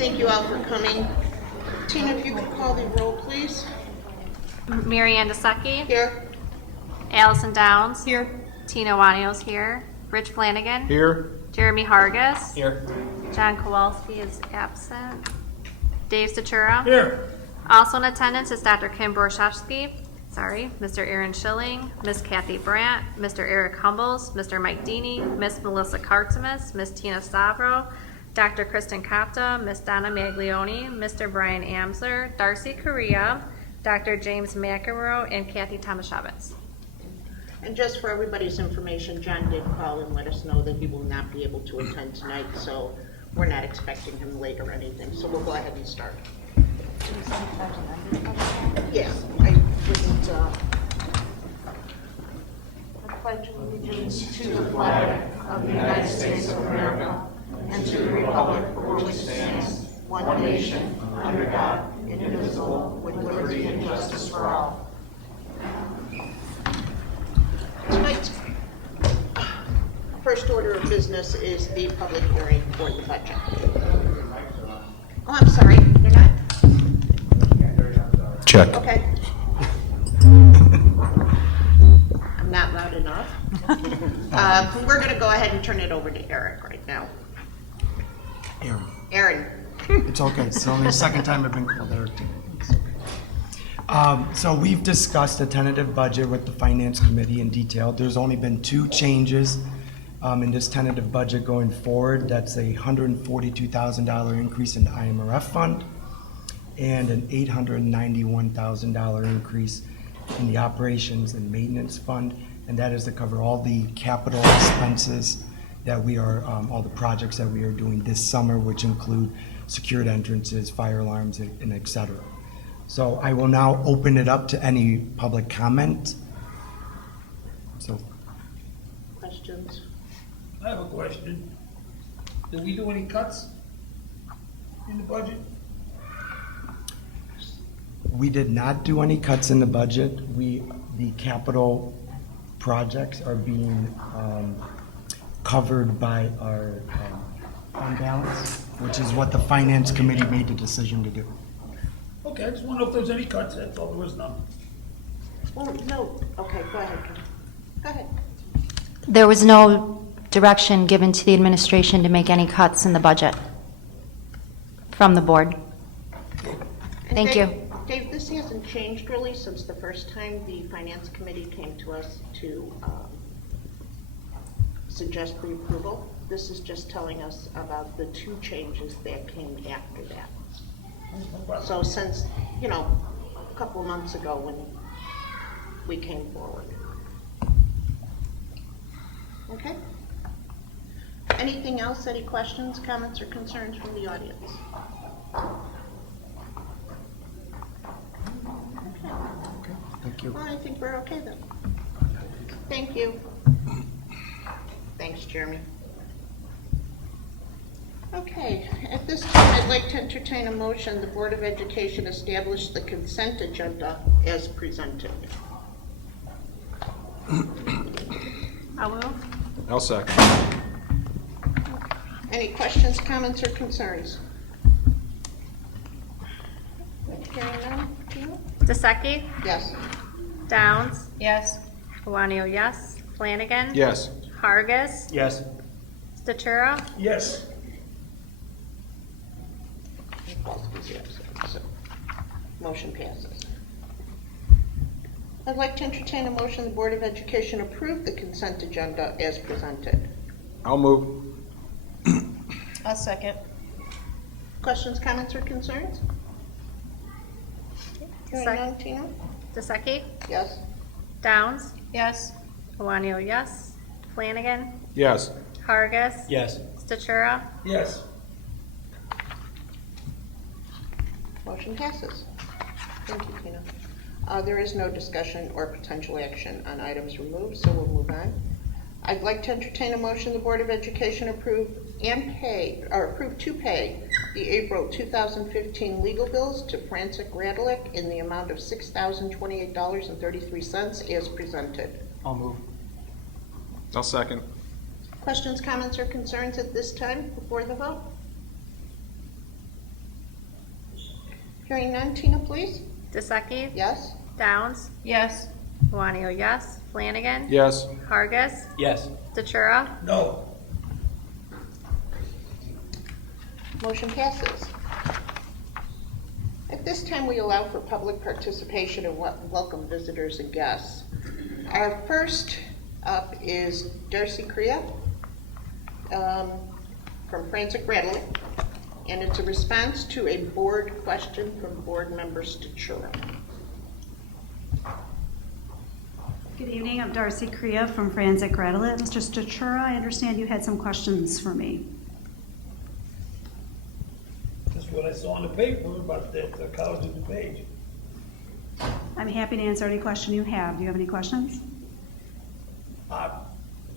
Thank you all for coming. Tina, if you could call the roll, please. Mary Ann DeSucchi. Here. Allison Downs. Here. Tina Wanio's here. Rich Flanagan. Here. Jeremy Hargis. Here. John Kowalski is absent. Dave Statura. Here. Also in attendance is Dr. Kim Borshevsky. Mr. Aaron Schilling, Miss Kathy Brandt, Mr. Eric Humbles, Mr. Mike Deeney, Miss Melissa Kartzimus, Miss Tina Stavro, Dr. Kristen Kopta, Miss Donna Maglione, Mr. Brian Amsler, Darcy Correa, Dr. James McEnroe, and Kathy Tomaszewicz. And just for everybody's information, John did call and let us know that he will not be able to attend tonight, so we're not expecting him late or anything. So we'll go ahead and start. Yeah, I wouldn't. I pledge allegiance to the flag of the United States of America and to the republic for which it stands, one nation, under God, indivisible, with liberty and justice for all. Tonight's first order of business is the public hearing for the budget. Oh, I'm sorry, they're not? Check. Okay. I'm not loud enough. We're going to go ahead and turn it over to Eric right now. Aaron. It's okay. It's only the second time I've been called Eric. It's okay. So we've discussed a tentative budget with the Finance Committee in detail. There's only been two changes in this tentative budget going forward. That's a $142,000 increase in the IMRF fund and an $891,000 increase in the operations and maintenance fund, and that is to cover all the capital expenses that we are, all the projects that we are doing this summer, which include secured entrances, fire alarms, and et cetera. So I will now open it up to any public comment. So, Questions? I have a question. Did we do any cuts in the budget? we did not do any cuts in the budget. The capital projects are being covered by our fund balance, which is what the Finance Committee made the decision to do. Okay, I just want to know if there's any cuts. That's all. There was none. Well, no, okay, go ahead. Go ahead. There was no direction given to the administration to make any cuts in the budget from the board. And Thank Dave, you. Dave, this hasn't changed really since the first time the Finance Committee came to us to suggest the approval. This is just telling us about the two changes that came after that. So since, a couple of months ago when we came forward. Okay. Anything else? Any questions, comments, or concerns from the audience? Okay. Thank you. Well, I think we're okay then. Thank you. Thanks, Jeremy. Okay, at this time, I'd like to entertain a motion the Board of Education establish the consent agenda as presented. I'll move. I'll second. Any questions, comments, or concerns? Hearing none, Tina? DeSucchi? Yes. Downs? Yes. Iwanio, yes. Flanagan? Yes. Hargis? Yes. Statura? Yes. Kowalski's absent, so motion passes. I'd like to entertain a motion the Board of Education approve the consent agenda as presented. I'll move. A second. Questions, comments, or concerns? Hearing none, Tina? DeSucchi? Yes. Downs? Yes. Iwanio, yes. Flanagan? Yes. Hargis? Yes. Statura? Yes. Motion passes. Thank you, Tina. There is no discussion or potential action on items removed, so we'll move on. I'd like to entertain a motion the Board of Education approve to pay the April 2015 legal bills to Francis Radlick in the amount of $6,028.33 as presented. I'll move. I'll second. Questions, comments, or concerns at this time before the vote? Hearing none, Tina, please. DeSeki? Yes? Downs? Yes. Juanio, yes. Flanagan? Yes. Hargis? Yes. Datura? No. Motion passes. At this time, we allow for public participation and welcome visitors and guests. Our first up is Darcy Crea from Frantic Rattling, and it's a response to a board question from board member Statura. Good evening, I'm Darcy Crea from Frantic Rattling. Mr. Statura, I understand you had some questions for me. That's what I saw in the paper about the College of DuPage. I'm happy to answer any question you have. Do you have any questions? I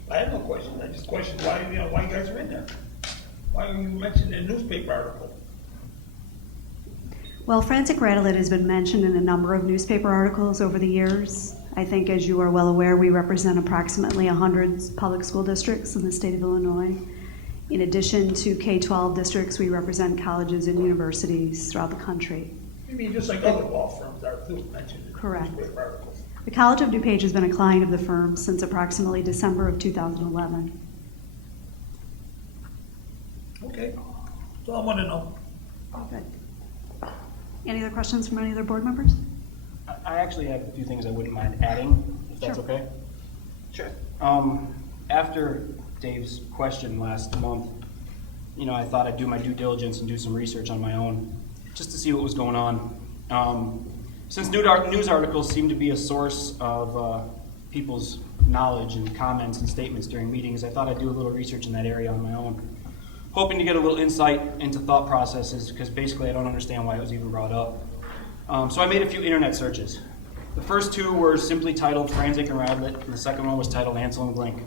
have no questions. I just questioned why you guys are in there. Why are you mentioning a newspaper article? Well, Frantic Rattling has been mentioned in a number of newspaper articles over the years. I think, as you are well aware, we represent approximately 100 public school districts in the state of Illinois. In addition to K-12 districts, we represent colleges and universities throughout the country. You mean just like other law firms are too, mentioned in Correct. newspaper articles? The College of DuPage has been a client of the firm since approximately December of 2011. Okay. That's all I want to know. Good. Any other questions from any other board members? I actually have a few things I wouldn't mind adding, if that's Sure. okay. Sure. After Dave's question last month, I thought I'd do my due diligence and do some research on my own, just to see what was going on. Since news articles seem to be a source of people's knowledge and comments and statements during meetings, I thought I'd do a little research in that area on my own, hoping to get a little insight into thought processes, because basically I don't understand why it was even brought up. So I made a few internet searches. The first two were simply titled Frantic and Radlett, and the second one was titled Ansel and Glink.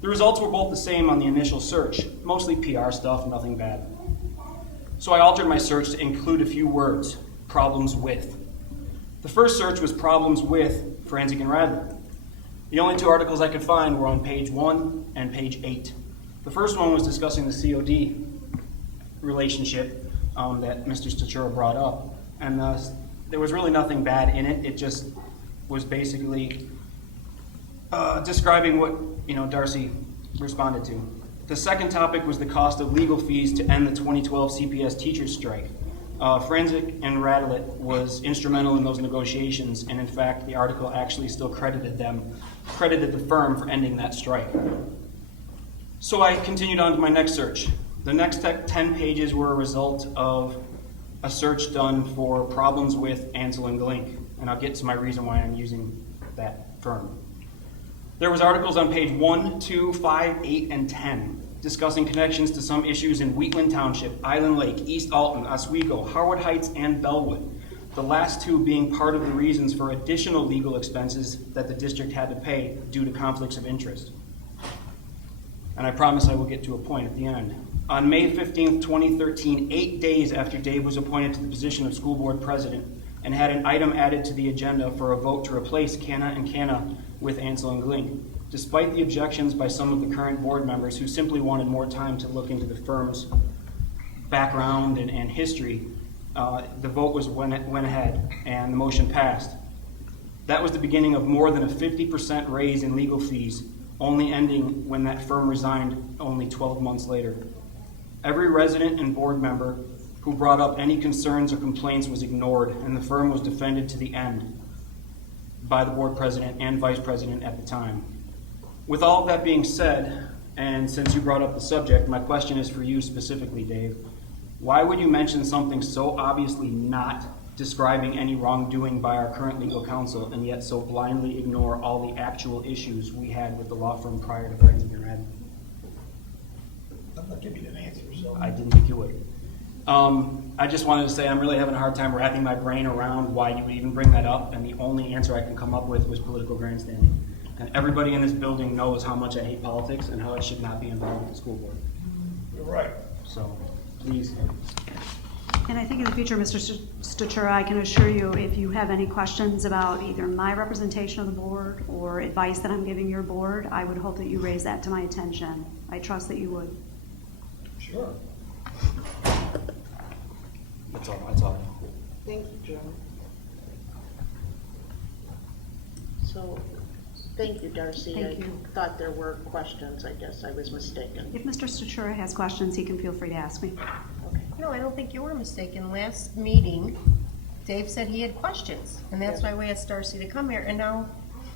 The results were both the same on the initial search, mostly PR stuff, nothing bad. So I altered my search to include a few words, problems with. The first search was problems with Frantic and Radlett. The only two articles I could find were on page 1 and page 8. The first one was discussing the COD relationship that Mr. Statura brought up. And there was really nothing bad in it. It just was basically describing what Darcy responded to. The second topic was the cost of legal fees to end the 2012 CPS teachers strike. Frantic and Radlett was instrumental in those negotiations, and in fact, the article actually still credited the firm for ending that strike. So I continued on to my next search. The next 10 pages were a result of a search done for problems with Ansel and Glink, and I'll get to my reason why I'm using that firm. There was articles on page 1, 2, 5, 8, and 10 discussing connections to some issues in Wheatland Township, Island Lake, East Alton, Oswego, Harwood Heights, and Bellwood. The last two being part of the reasons for additional legal expenses that the district had to pay due to conflicts of interest. And I promise I will get to a point at the end. On May 15th, 2013, 8 days after Dave was appointed to the position of school board president and had an item added to the agenda for a vote to replace Canna and Canna with Ansel and Glink, despite the objections by some of the current board members who simply wanted more time to look into the firm's background and history, the vote went ahead and the motion passed. That was the beginning of more than a 50% raise in legal fees, only ending when that firm resigned only 12 months later. Every resident and board member who brought up any concerns or complaints was ignored, and the firm was defended to the end by the board president and vice president at the time. With all of that being said, and since you brought up the subject, my question is for you specifically, Dave. Why would you mention something so obviously not describing any wrongdoing by our current legal counsel and yet so blindly ignore all the actual issues we had with the law firm prior to Frantic and Radlett? I'm not giving you an answer, so. I didn't think you would. I just wanted to say I'm really having a hard time wrapping my brain around why you would even bring that up, and the only answer I can come up with was political grandstanding. And everybody in this building knows how much I hate politics and how I should not be involved with the school board. You're right. So, please. And I think in the future, Mr. Statura, I can assure you, if you have any questions about either my representation of the board or advice that I'm giving your board, I would hope that you raise that to my attention. I trust that you would. Sure. That's all. Thank you, Joan. So, thank you, Darcy. Thank you. I thought there were questions. I guess I was mistaken. If Mr. Statura has questions, he can feel free to ask me. No, I don't think you were mistaken. Last meeting, Dave said he had questions, and that's why we asked Darcy to come here, and now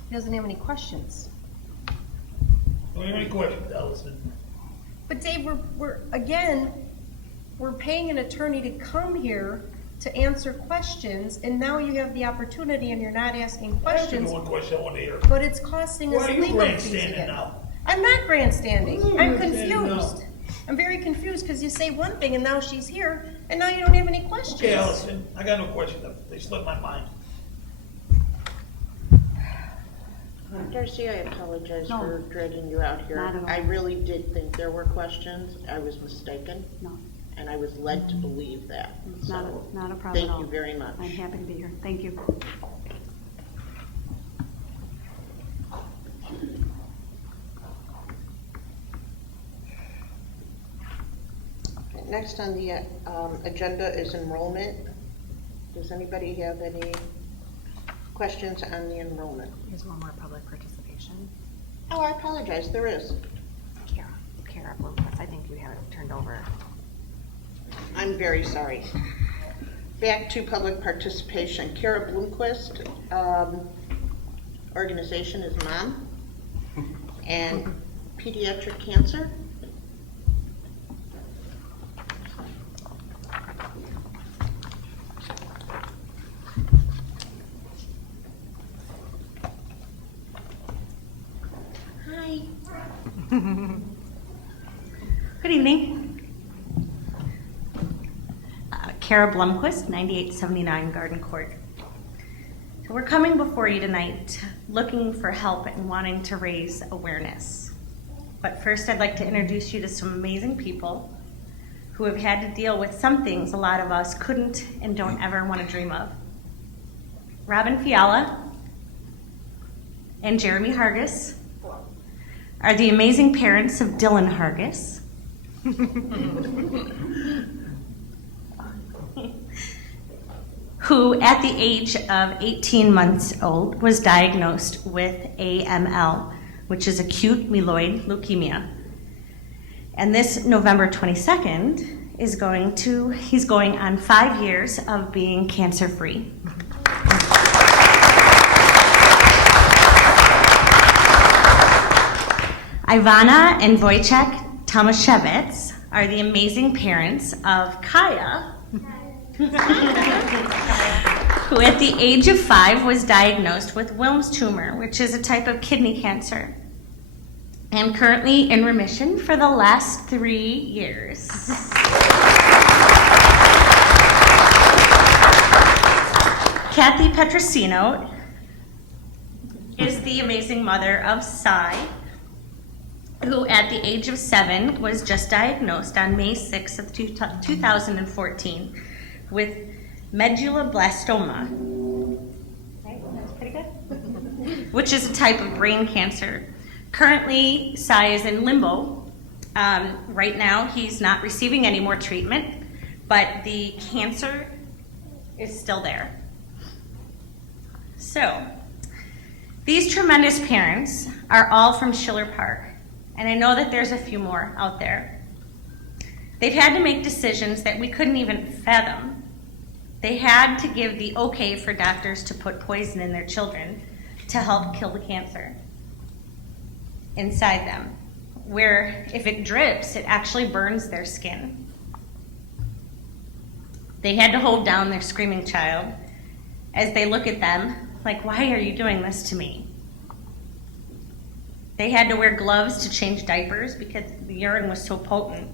he doesn't have any questions. Don't have any questions, Allison? But Dave, we're paying an attorney to come here to answer questions, and now you have the opportunity and you're not asking Answer the questions, one question I want to hear. but it's costing us Why are you legal fees grandstanding again. now? I'm not grandstanding. Well, I'm you're grandstanding confused. I'm very confused because you say one thing and now she's here, and now you don't have any questions. Okay, Allison, I got no questions. They slipped my mind. Darcy, I apologize No. for dragging you out here. Not at all. I really did think there were questions. I was mistaken, No, and I was led to believe that. it's not So, a problem thank at all. you very much. I'm happy to be here. Thank you. Next on the agenda is enrollment. Does anybody have any questions on the enrollment? There's one more public participation. Oh, I apologize, there is. Kara Bloomquist, I think you have it turned over. I'm very sorry. Back to public participation. Kara Bloomquist, organization is MOM, and pediatric cancer. Hi. Good evening. Kara Blumquist, 9879 Garden Court. So we're coming before you tonight looking for help and wanting to raise awareness. But first I'd like to introduce you to some amazing people who have had to deal with some things a lot of us couldn't and don't ever want to dream of. Robin Fiala and Jeremy Hargis are the amazing parents of Dylan Hargis. Who at the age of 18 months old was diagnosed with AML, which is acute myeloid leukemia. And this November 22nd he's going on 5 years of being cancer-free. Ivana and Wojciech Tomaszewicz are the amazing parents of Kaya, who at the age of 5 was diagnosed with Wilms tumor, which is a type of kidney cancer, and currently in remission for the last 3 years. Kathy Petrosino is the amazing mother of Sai, who at the age of 7 was just diagnosed on May 6th of 2014 with medulloblastoma, right? That's pretty good. Which is a type of brain cancer. Currently, Sai is in limbo. Right now, he's not receiving any more treatment, but the cancer is still there. So, these tremendous parents are all from Schiller Park. And I know that there's a few more out there. They've had to make decisions that we couldn't even fathom. They had to give the okay for doctors to put poison in their children to help kill the cancer inside them, where if it drips, it actually burns their skin. They had to hold down their screaming child as they look at them like, why are you doing this to me? They had to wear gloves to change diapers because the urine was so potent.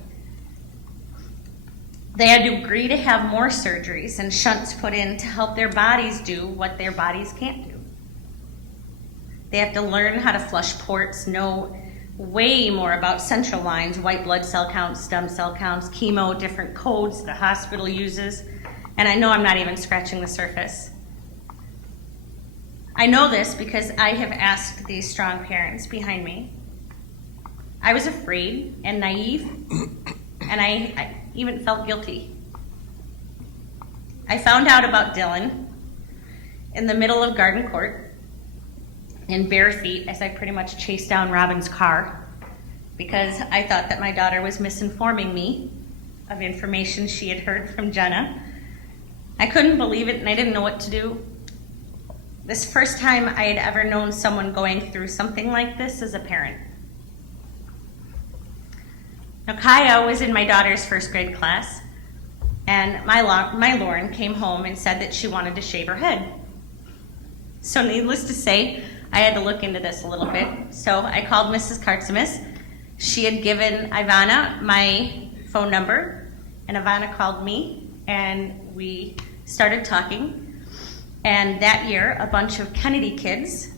They had to agree to have more surgeries and shunts put in to help their bodies do what their bodies can't do. They have to learn how to flush ports, know way more about central lines, white blood cell counts, stem cell counts, chemo, different codes the hospital uses. And I know I'm not even scratching the surface. I know this because I have asked these strong parents behind me. I was afraid and naive, and I even felt guilty. I found out about Dylan in the middle of Garden Court in bare feet as I pretty much chased down Robin's car because I thought that my daughter was misinforming me of information she had heard from Jenna. I couldn't believe it and I didn't know what to do. This first time I had ever known someone going through something like this as a parent. Now, Kaya was in my daughter's first grade class, and my Lauren came home and said that she wanted to shave her head. So needless to say, I had to look into this a little bit. So I called Mrs. Kartzimis. She had given Ivana my phone number, and Ivana called me, and we started talking. And that year, a bunch of Kennedy kids,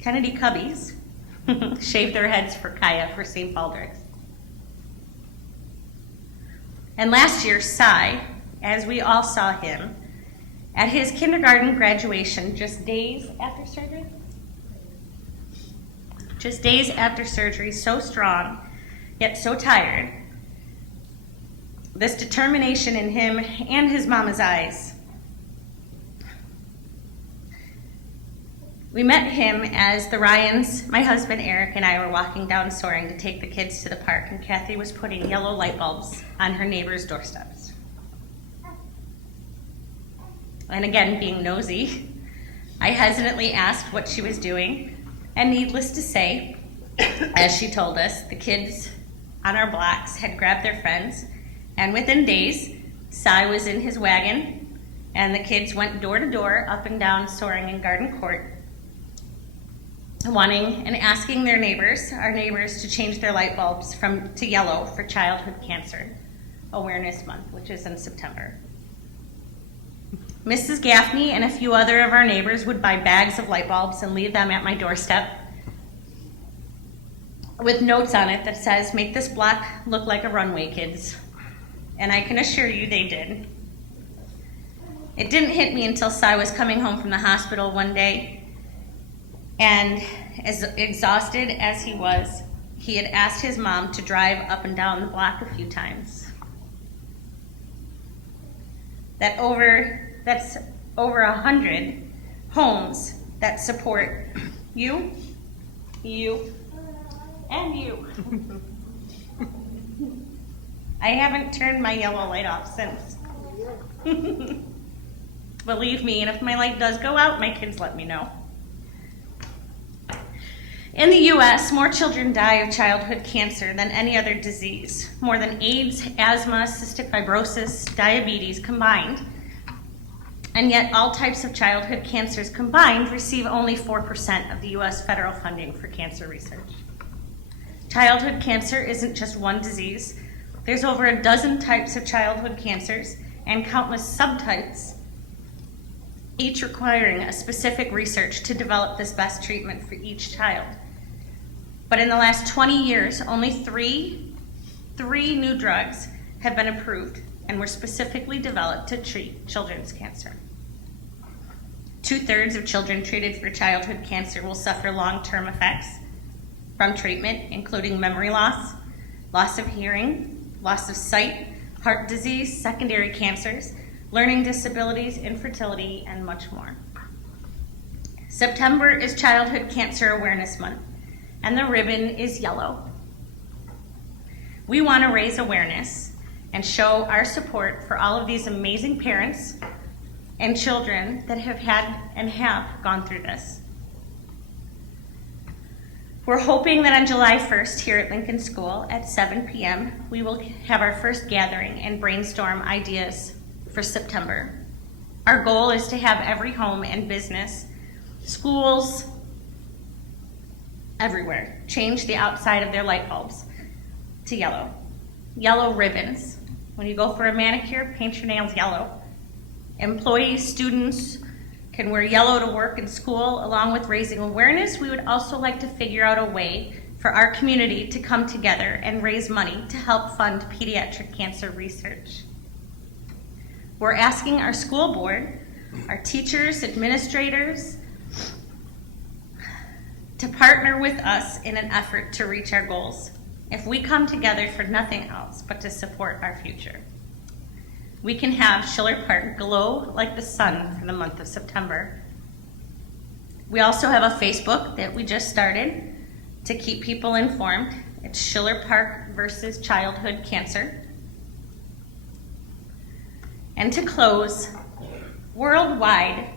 Kennedy cubbies, shaved their heads for Kaya for St. Baldrick's. And last year, Cy, as we all saw him, at his kindergarten graduation, just days after surgery, so strong, yet so tired, this determination in him and his mama's eyes. We met him as the Ryans, my husband Eric, and I were walking down Soaring to take the kids to the park, and Kathy was putting yellow light bulbs on her neighbor's doorsteps. And again, being nosy, I hesitantly asked what she was doing, and needless to say, as she told us, the kids on our blocks had grabbed their friends, and within days, Cy was in his wagon, and the kids went door to door up and down Soaring and Garden Court, wanting and asking their neighbors, our neighbors, to change their light bulbs to yellow for Childhood Cancer Awareness Month, which is in September. Mrs. Gaffney and a few other of our neighbors would buy bags of light bulbs and leave them at my doorstep with notes on it that says, "Make this block look like a runway, kids." And I can assure you they did. It didn't hit me until Cy was coming home from the hospital one day, and as exhausted as he was, he had asked his mom to drive up and down the block a few times. That's over 100 homes that support you, and you. I haven't turned my yellow light off since. Believe me, and if my light does go out, my kids let me know. In the U.S., more children die of childhood cancer than any other disease, more than AIDS, asthma, cystic fibrosis, diabetes combined. And yet all types of childhood cancers combined receive only 4% of the U.S. federal funding for cancer research. Childhood cancer isn't just one disease. There's over a dozen types of childhood cancers and countless subtypes, each requiring a specific research to develop this best treatment for each child. But in the last 20 years, only three new drugs have been approved and were specifically developed to treat children's cancer. 2/3 of children treated for childhood cancer will suffer long-term effects from treatment, including memory loss, loss of hearing, loss of sight, heart disease, secondary cancers, learning disabilities, infertility, and much more. September is Childhood Cancer Awareness Month, and the ribbon is yellow. We want to raise awareness and show our support for all of these amazing parents and children that have had and have gone through this. We're hoping that on July 1st here at Lincoln School at 7 p.m. we will have our first gathering and brainstorm ideas for September. Our goal is to have every home and business, schools, everywhere, change the outside of their light bulbs to yellow. Yellow ribbons. When you go for a manicure, paint your nails yellow. Employees, students can wear yellow to work and school. Along with raising awareness, we would also like to figure out a way for our community to come together and raise money to help fund pediatric cancer research. We're asking our school board, our teachers, administrators, to partner with us in an effort to reach our goals. If we come together for nothing else but to support our future. we can have Schiller Park glow like the sun for the month of September. We also have a Facebook that we just started to keep people informed. It's Schiller Park versus Childhood Cancer. And to close, worldwide,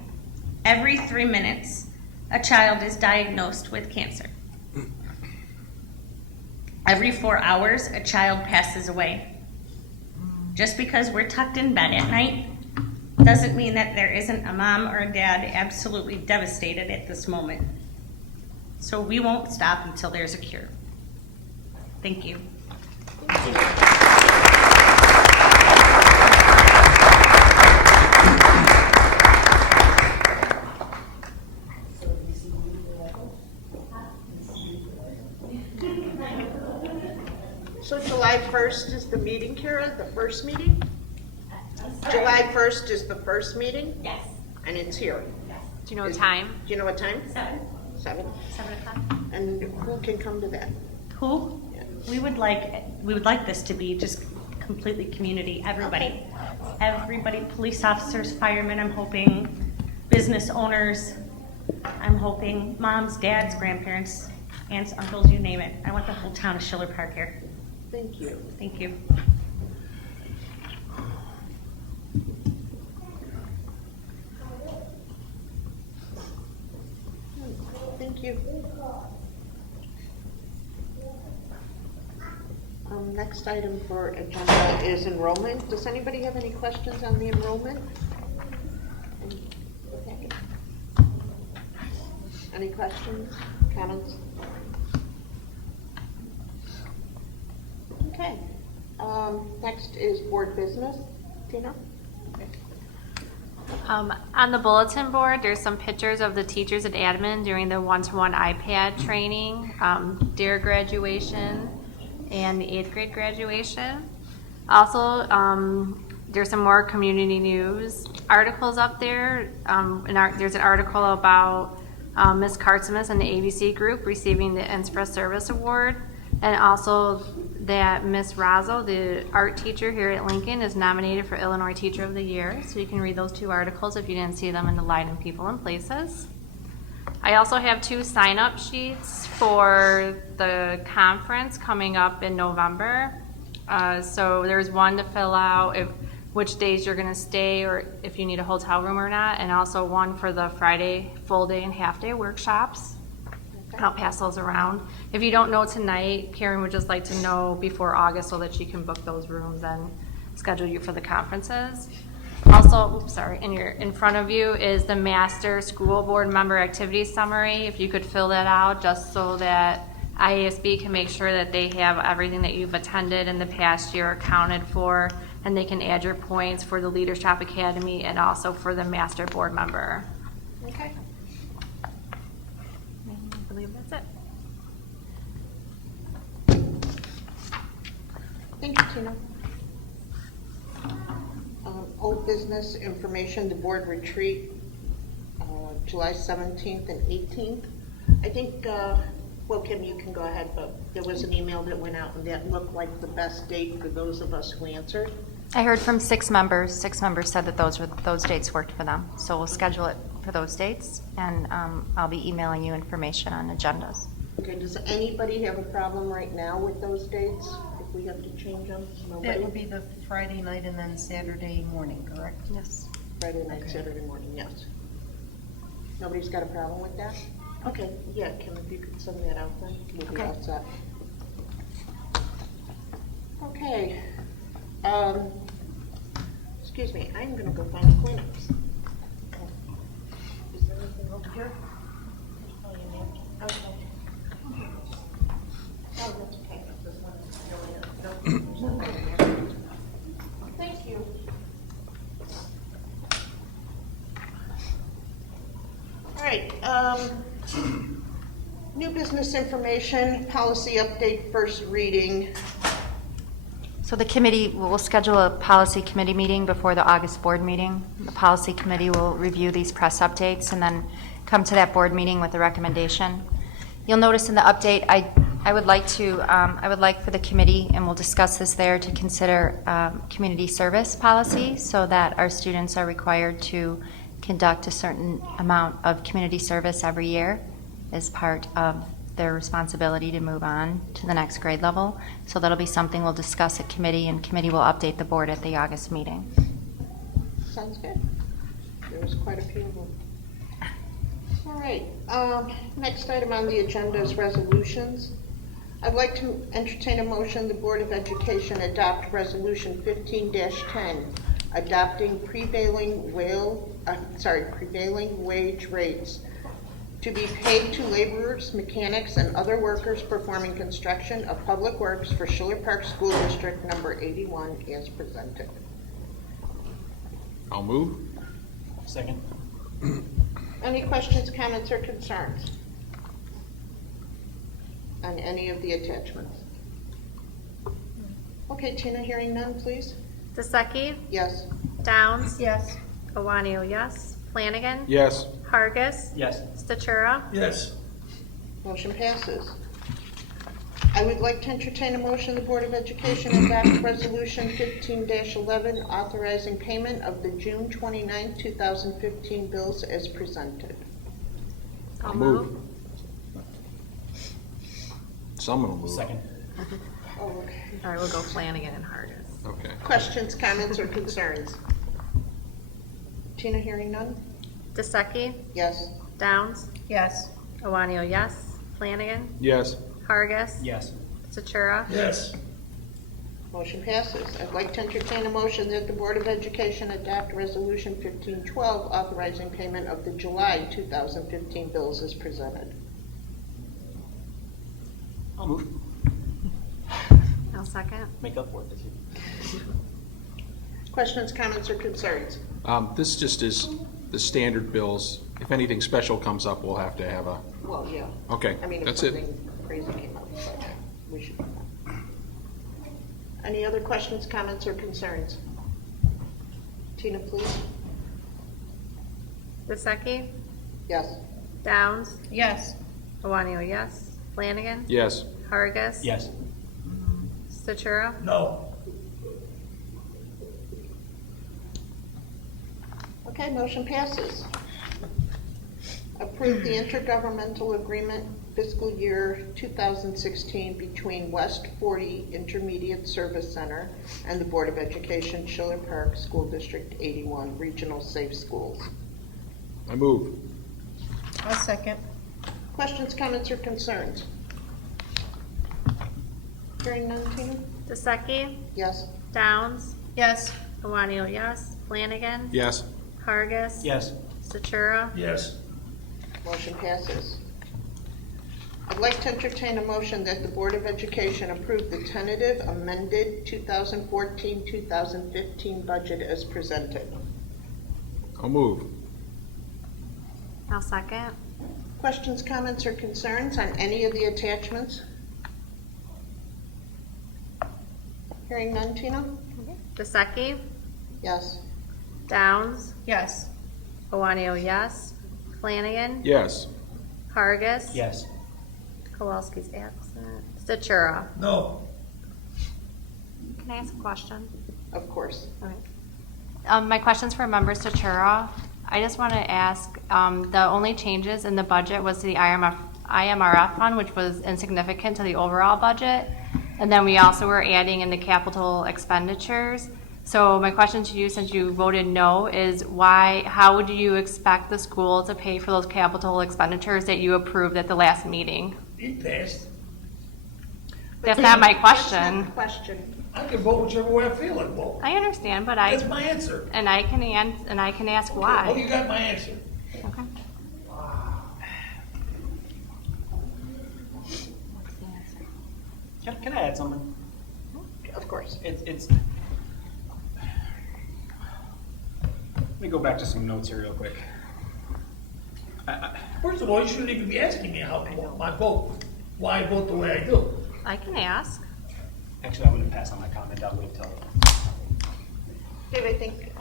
every 3 minutes, a child is diagnosed with cancer. Every 4 hours, a child passes away. Just because we're tucked in bed at night doesn't mean that there isn't a mom or a dad absolutely devastated at this moment. So we won't stop until there's a cure. Thank you. So July 1st is the meeting, Kara, the first meeting? July 1st is the first meeting? Yes. And it's here. Do you know what time? Do you know what time? 7. 7? 7 o'clock. And who can come to that? Who? We would like this to be just completely community, everybody. Everybody, police officers, firemen, I'm hoping, business owners, I'm hoping, moms, dads, grandparents, aunts, uncles, you name it. I want the whole town of Schiller Park here. Thank you. Thank you. Thank you. Next item for agenda is enrollment. Does anybody have any questions on the enrollment? Any questions, comments? Okay. Next is board business. Tina? On the bulletin board, there's some pictures of the teachers and admin during the one-to-one iPad training, DARE graduation, and the 8th grade graduation. Also, there's some more community news articles up there. There's an article about Ms. Kartzimus and the ABC group receiving the Inspira Service Award, and also that Ms. Razzo, the art teacher here at Lincoln, is nominated for Illinois Teacher of the Year. So you can read those 2 articles if you didn't see them in the Light and People and Places. I also have 2 sign-up sheets for the conference coming up in November. So there's one to fill out which days you're going to stay or if you need a hotel room or not, and also one for the Friday full day and half day workshops. I'll pass those around. If you don't know tonight, Karen would just like to know before August so that she can book those rooms and schedule you for the conferences. Also, in front of you is the Master School Board Member Activity Summary. If you could fill that out just so that IASB can make sure that they have everything that you've attended in the past year accounted for, and they can add your points for the Leadership Academy and also for the Master Board Member. Okay. I believe that's it. Thank you, Tina. Old business information, the board retreat, July 17th and 18th. I think, well, Kim, you can go ahead, but there was an email that went out and that looked like the best date for those of us who answered. I heard from 6 members. 6 members said that those dates worked for them. So we'll schedule it for those dates, and I'll be emailing you information on agendas. Okay, does anybody have a problem right now with those dates? If we have to change them? Nobody? That would be the Friday night and then Saturday morning, correct? Yes. Friday night, Saturday morning, yes. Nobody's got a problem with that? Okay, yeah, Kim, if you could send that out then, we'll be all set. Okay. Excuse me, I'm gonna go find the cleanups. Is there anything over here? Oh, you need, okay. Oh, that's okay. This one is going in. Thank you. All right, new business information, policy update, first reading. So the committee, we'll schedule a policy committee meeting before the August board meeting. The policy committee will review these press updates and then come to that board meeting with a recommendation. You'll notice in the update, I I would like for the committee, and we'll discuss this there, to consider community service policy so that our students are required to conduct a certain amount of community service every year as part of their responsibility to move on to the next grade level. So that'll be something we'll discuss at committee, and committee will update the board at the August meeting. Sounds good. There was quite a few of them. All right, next item on the agenda is resolutions. I'd like to entertain a motion the Board of Education adopt Resolution 15-10, adopting prevailing wage rates to be paid to laborers, mechanics, and other workers performing construction of public works for Schiller Park School District number 81 as presented. I'll move. Second. Any questions, comments, or concerns on any of the attachments? Okay, Tina, hearing none, please. DeSecchi? Yes. Downs? Yes. Iwanio, yes. Flanagan? Yes. Hargis? Yes. Statura? Yes. Motion passes. I would like to entertain a motion the Board of Education adopt Resolution 15-11 authorizing payment of the June 29, 2015 bills as presented. I'll move. Someone will move. Second. Oh, okay. All right, we'll go Flanagan and Hargis. Okay. Questions, comments, or concerns? Tina, hearing none? DeSecchi? Yes. Downs? Yes. Iwanio, yes. Flanagan? Yes. Hargis? Yes. Statura? Yes. Motion passes. I'd like to entertain a motion that the Board of Education adopt Resolution 1512 authorizing payment of the July 2015 bills as presented. I'll move. I'll second. Make up for it this year. Questions, comments, or concerns? This just is the standard bills. If anything special comes up, we'll have to have a, Well, yeah. okay, I mean, if that's it. something crazy came up, but we should. Any other questions, comments, or concerns? Tina, please. DeSecchi? Yes. Downs? Yes. Iwanio, yes. Flanagan? Yes. Hargis? Yes. Statura? No. Okay, motion passes. Approve the intergovernmental agreement fiscal year 2016 between West 40 Intermediate Service Center and the Board of Education, Schiller Park School District 81 Regional Safe Schools. I move. I'll second. Questions, comments, or concerns? Hearing none, Tina? DeSecchi? Yes. Downs? Yes. Iwanio, yes. Flanagan? Yes. Hargis? Yes. Statura? Yes. Motion passes. I'd like to entertain a motion that the Board of Education approve the tentative amended 2014-2015 budget as presented. I'll move. I'll second. Questions, comments, or concerns on any of the attachments? Hearing none, Tina? DeSecchi? Yes. Downs? Yes. Iwanio, yes. Flanagan? Yes. Hargis? Yes. Kowalski's absent. Statura? No. Can I ask a question? Of course. Okay. My question's for Member Statura. I just want to ask, the only changes in the budget was to the IMRF fund, which was insignificant to the overall budget. And then we also were adding in the capital expenditures. So my question to you, since you voted no, is how would you expect the school to pay for those capital expenditures that you approved at the last meeting? It passed. That's not my That's question. not the question. I can vote whichever way I feel like vote. I understand, but That's my answer. I can ask why. Well, you got my answer. Okay. Can I add something? Of course. It's. Let me go back to some notes here real quick. First of all, you shouldn't even be asking me how my vote, why I vote the way I do. I can ask. Actually, I'm going to pass on my comment. I'll wait till. Dave, I think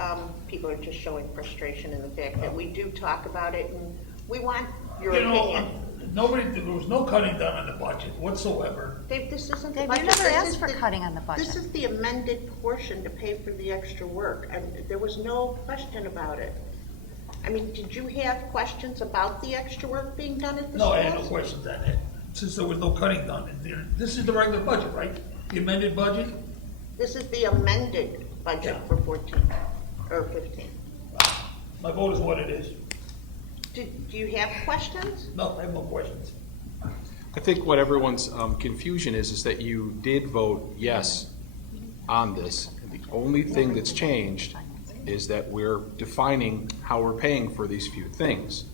people are just showing frustration in the fact that we do talk about it and we want your You know, opinion. there was no cutting done on the budget whatsoever. Dave, this isn't the Dave, you budget. never This asked is for the- cutting on the budget. This is the amended portion to pay for the extra work, and there was no question about it. I mean, did you have questions about the extra work being done at the No, schools? I had no questions on that, since there was no cutting done. This is the regular budget, right? The amended budget? This is the amended budget Yeah. for 14, or 15. My vote is what it is. Do you have questions? No, I have no questions. I think what everyone's confusion is that you did vote yes on this. The only thing that's changed is that we're defining how we're paying for these few things.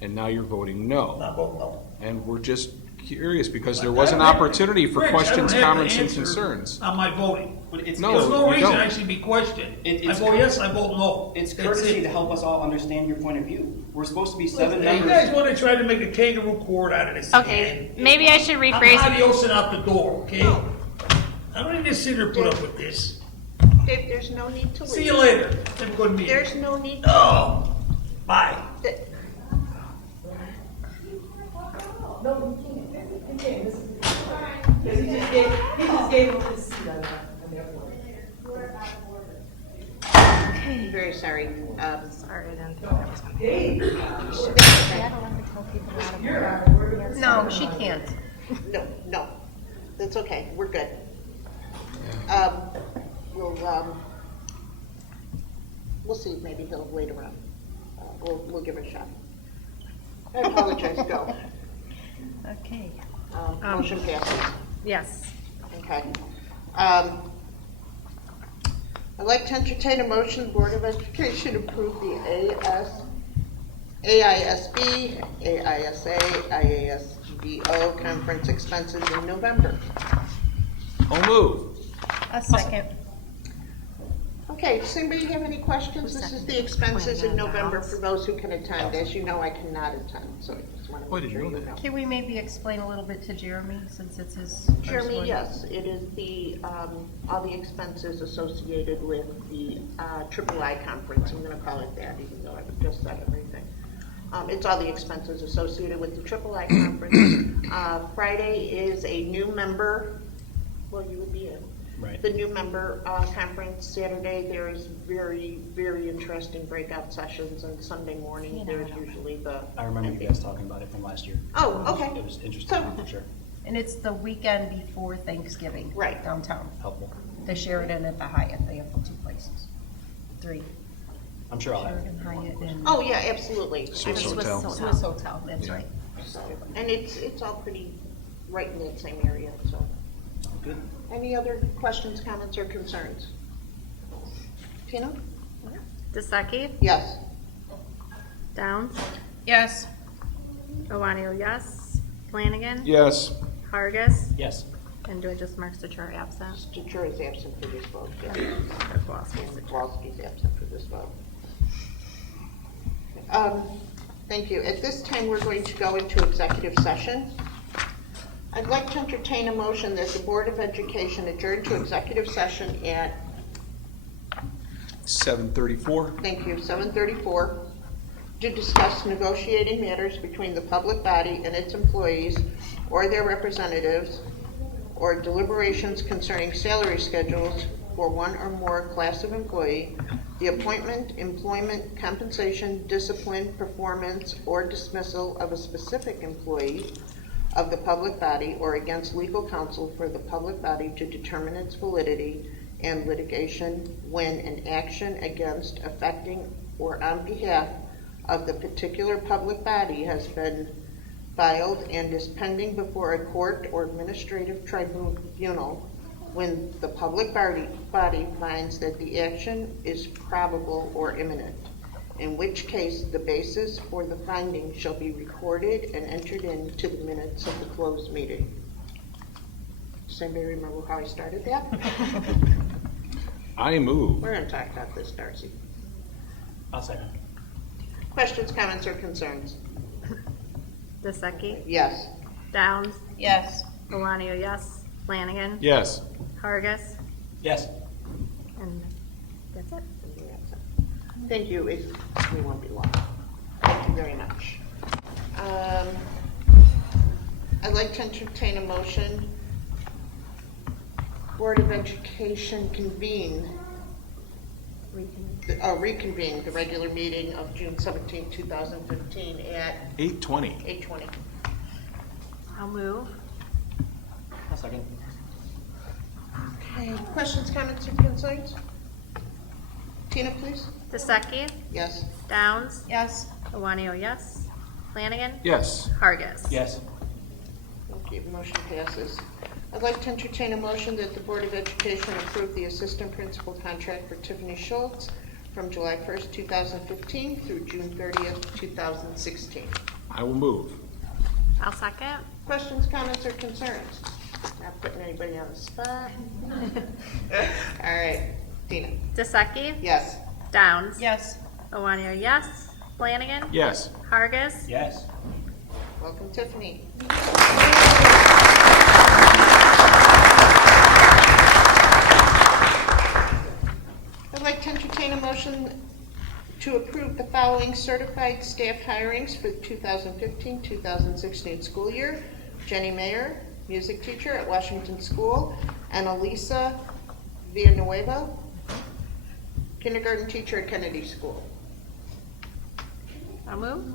And now you're voting no. Not vote no. And we're just curious because there was an opportunity for Rich, questions, I don't have comments, the and answer concerns. on my voting. But it's, No, There's no you reason don't. I should be questioned. I it's- vote yes, I vote no. it's That's courtesy it. to help us all understand your point of view. We're supposed to be 7 You members. guys want to try to make a kangaroo court out of this. Okay, again. maybe I should I'm rephrase. adiosing out the door, okay? I don't need to sit here and put up with this. Dave, there's no need to leave. See you later. Have a good meeting. There's no need Oh, bye. to. I'm very sorry. Sorry, I didn't think that was gonna. No, she can't. No, that's okay, we're good. We'll see, maybe he'll wait around. We'll give it a shot. I apologize, go. Okay. Motion passes. Yes. Okay. I'd like to entertain a motion, the Board of Education approve the AISB, AISA, IASBO conference expenses in November. I'll move. A second. Okay, does anybody have any questions? This is the expenses in November for those who can attend. As you know, I cannot attend, so I just want Why to make did sure you know you know. Can we maybe explain a little bit to Jeremy, since it's his first Jeremy, one? yes, it is the, all the expenses associated with the III conference. I'm gonna call it that, even though I've just said everything. It's all the expenses associated with the III conference. Friday is a new member, well, you would be in. Right. The new member conference. Saturday, there is very, very interesting breakout sessions, and Sunday morning, there's usually the. I remember you guys talking about it from last year. Oh, okay. It was interesting, So- for sure. And it's the weekend before Thanksgiving. Right. Downtown. Helpful. The Sheridan at the Hyatt, they have the two places. Three. I'm sure I'll have it. Sheridan Hyatt and Oh, yeah, absolutely. Swiss Hotel. Swiss Hotel, that's Yeah. right. So, and it's all pretty right in that same area, so. Good. Any other questions, comments, or concerns? Tina? Dysaki, Yes. Downs, Yes. Owanio, yes. Flanagan. Yes. Hargis. Yes. And do I just mark Satori absent? Stachura is absent for this vote, yeah. Or Kowalski. Kowalski's absent for this vote. Thank you. At this time, we're going to go into executive session. I'd like to entertain a motion that the Board of Education adjourn to executive session at, 7:34. thank you, 7:34, to discuss negotiating matters between the public body and its employees or their representatives, or deliberations concerning salary schedules for one or more class of employee, the appointment, employment, compensation, discipline, performance, or dismissal of a specific employee of the public body, or against legal counsel for the public body to determine its validity, and litigation when an action against, affecting, or on behalf of the particular public body has been filed and is pending before a court or administrative tribunal, when the public body finds that the action is probable or imminent, in which case the basis for the finding shall be recorded and entered into the minutes of the closed meeting. Does anybody remember how I started that? I move. We're going to talk about this, Darcy. I'll second. Questions, comments, or concerns? Dysaki, Yes. Downs, Yes. Owanio, yes. Flanagan. Yes. Hargis. Yes. And that's it. Thank you. We won't be long. Thank you very much. I'd like to entertain a motion, Board of Education reconvene the regular meeting of June 17, 2015 at 8:20. 8:20. I'll move. A second. Okay, questions, comments, or concerns? Tina, please. DeSecchi? Yes. Downs? Yes. Iwanio, yes. Flanagan? Yes. Hargis? Yes. Okay, motion passes. I'd like to entertain a motion that the Board of Education approve the assistant principal contract for Tiffany Schultz from July 1st, 2015 through June 30th, 2016. I will move. I'll second. Questions, comments, or concerns? Not putting anybody on the spot. All right, Tina. DeSecchi? Yes. Downs? Yes. Iwanio, yes. Flanagan? Yes. Hargis? Yes. Welcome, Tiffany. I'd like to entertain a motion to approve the following certified staff hirings for the 2015-2016 school year. Jenny Mayer, music teacher at Washington School, and Elisa Villanueva, kindergarten teacher at Kennedy School. I'll move.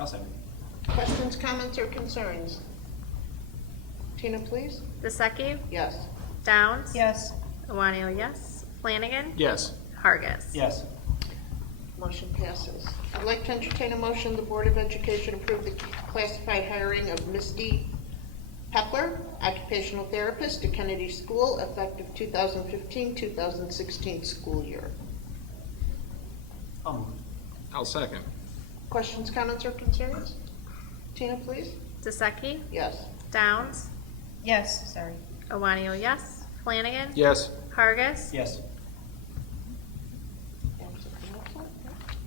I'll second. Questions, comments, or concerns? Tina, please. DeSecchi? Yes. Downs? Yes. Iwanio, yes. Flanagan? Yes. Hargis? Yes. Motion passes. I'd like to entertain a motion the Board of Education approve the classified hiring of Misty Pepler, occupational therapist at Kennedy School, effective 2015-2016 school year. I'll second. Questions, comments, or concerns? Tina, please. DeSecchi? Yes. Downs? Yes, sorry. Iwanio, yes. Flanagan? Yes. Hargis? Yes.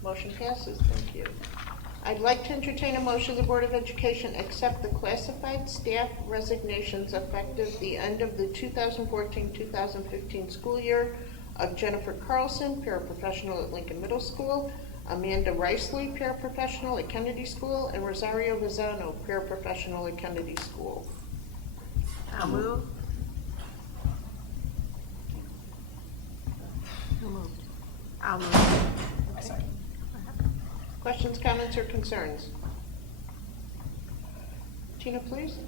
Motion passes. Thank you. I'd like to entertain a motion the Board of Education accept the classified staff resignations effective the end of the 2014-2015 school year of Jennifer Carlson, paraprofessional at Lincoln Middle School, Amanda Riceley, paraprofessional at Kennedy School, and Rosario Vizano, paraprofessional at Kennedy School. I'll move. I'll move. I second. Questions, comments, or concerns? Tina, please.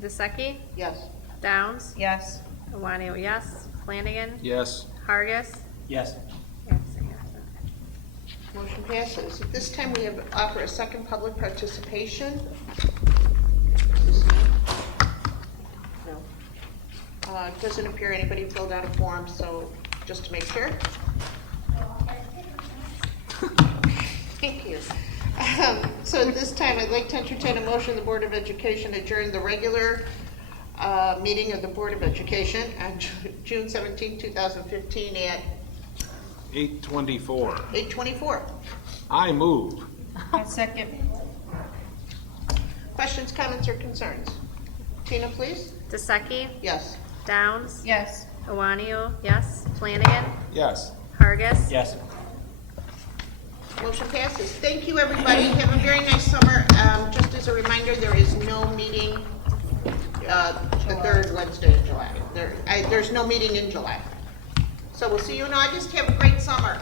DeSecchi? Yes. Downs? Yes. Iwanio, yes. Flanagan? Yes. Hargis? Yes. Motion passes. At this time, we have offer a second public participation. No. It doesn't appear anybody filled out a form, so just to make sure. Thank you. So at this time, I'd like to entertain a motion the Board of Education adjourn the regular meeting of the Board of Education on June 17, 2015 at 8:24. 8:24. I move. A second. Questions, comments, or concerns? Tina, please. DeSecchi? Yes. Downs? Yes. Iwanio, yes. Flanagan? Yes. Hargis? Yes. Motion passes. Thank you, everybody. Have a very nice summer. Just as a reminder, there is no meeting the third Wednesday of July. There's no meeting in July. So we'll see you in August. Have a great summer.